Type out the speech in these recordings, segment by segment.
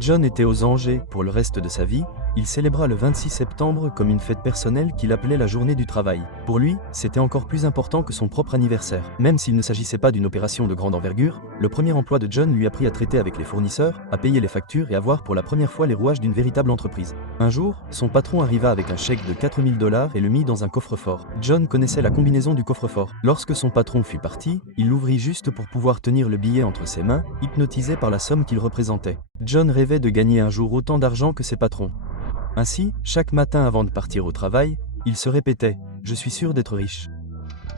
John était aux Anges pour le reste de sa vie. Il célébra le 26 septembre comme une fête personnelle qu'il appelait la journée du travail. Pour lui, c'était encore plus important que son propre anniversaire. Même s'il ne s'agissait pas d'une opération de grande envergure, le premier emploi de John lui apprit à traiter avec les fournisseurs, à payer les factures et à voir pour la première fois les rouages d'une véritable entreprise. Un jour, son patron arriva avec un chèque de 4000 $ et le mit dans un coffre-fort. John connaissait la combinaison du coffre-fort. Lorsque son patron fut parti, il l'ouvrit juste pour pouvoir tenir le billet entre ses mains, hypnotisé par la somme qu'il représentait. John rêvait de gagner un jour autant d'argent que ses patrons. Ainsi, chaque matin avant de partir au travail, il se répétait « Je suis sûr d'être riche ».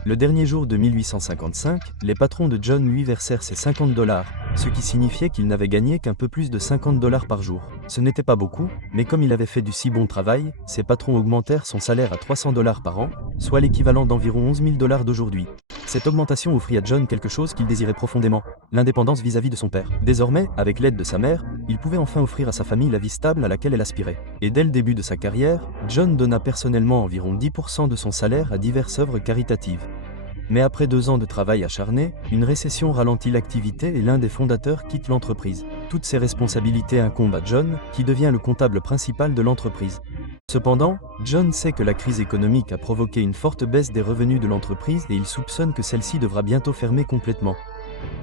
Le dernier jour de 1855, les patrons de John lui versèrent ses 50 $, ce qui signifiait qu'il n'avait gagné qu'un peu plus de 50 $ par jour. Ce n'était pas beaucoup, mais comme il avait fait du si bon travail, ses patrons augmentèrent son salaire à 300 $ par an, soit l'équivalent d'environ 11 000 $ d'aujourd'hui. Cette augmentation offrit à John quelque chose qu'il désirait profondément, l'indépendance vis-à-vis de son père. Désormais, avec l'aide de sa mère, il pouvait enfin offrir à sa famille la vie stable à laquelle elle aspirait. Et dès le début de sa carrière, John donna personnellement environ 10% de son salaire à diverses œuvres caritatives. Mais après 2 ans de travail acharné, une récession ralentit l'activité et l'un des fondateurs quitte l'entreprise. Toutes ses responsabilités incombent à John, qui devient le comptable principal de l'entreprise. Cependant, John sait que la crise économique a provoqué une forte baisse des revenus de l'entreprise et il soupçonne que celle-ci devra bientôt fermer complètement.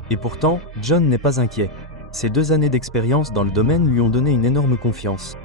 Et pourtant, John n'est pas inquiet. Ses 2 années d'expérience dans le domaine lui ont donné une énorme confiance.